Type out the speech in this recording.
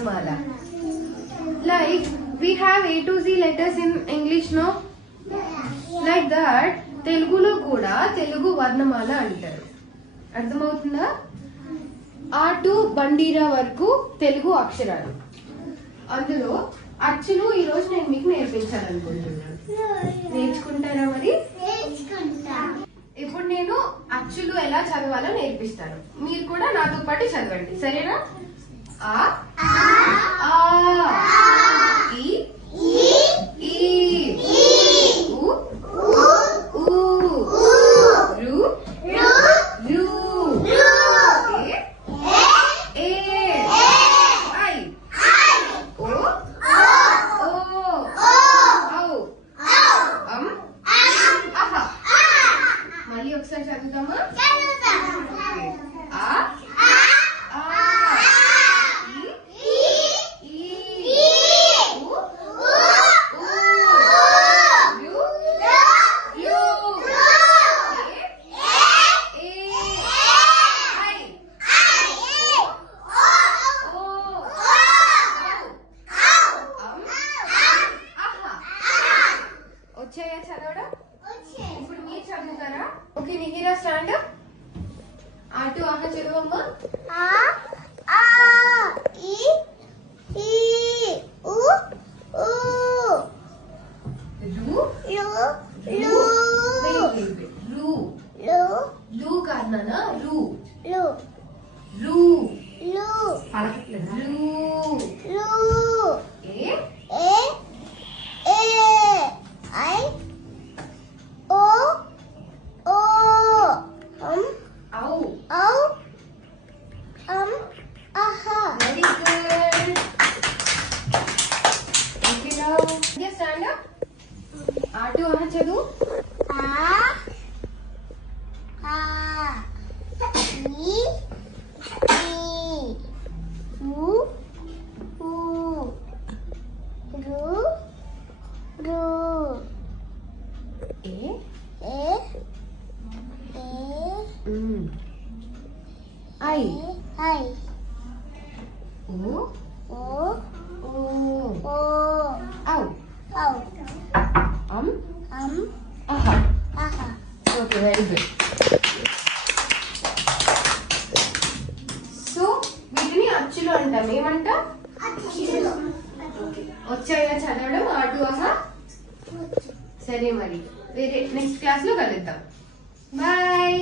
Varnamala. Like we have A to Z letters in English, no? Like that, Telugulo kuda Telugu Varnamala antaru. అర్థమవుతుందా? ఆ to బండీరా వరకు తెలుగు అక్షరాలు. అందులో అచ్చులు ఈ రోజు నేను మీకు నేర్పించాలనుకుంటున్నాను. నేర్చుకుంటారా మరి? ఇప్పుడు నేను అచ్చులు ఎలా చదవాలో నేర్పిస్తాను. మీరు కూడా నాతో పాటు చదవండి, సరేనా? ఆ ఆ ఈ ఈ ఉ ఊ రు రు ఏ ఐ ఓ ఓ ఔ అహ. మళ్ళీ ఒకసారి చదువుతామా? ఆ వచ్చాయా చదవడం? ఇప్పుడు మీరు చదువుతారా? Okay Nihira stand up. ఆటు ఆహ చదువమ్మా. ఆ ఆ ఈ ఈ ఉ ఊ రు లు లు రు లు లు కాదనా రు లు రు లు పలకట్లేదు. రు లు ఏ ఏ ఏ ఐ ఓ ఓ ఔ ఔ ఆహా. Very good. Okay now just stand up. ఆటు ఆహ చదువు. ఆ ఆ ఈ ఈ ఉ ఊ రు రు ఏ ఏ ఏ ఐ ఐ ఓ ఓ ఓ ఓ ఔ ఔ అహ అహ. Okay very good. సో వీటిని అచ్చులు అంటాం. ఏమంటాం? వచ్చాయా చదవడం ఆటు ఆహ? సరే మరి వేరే నెక్స్ట్ క్లాస్ లో కలుద్దాం. బాయ్.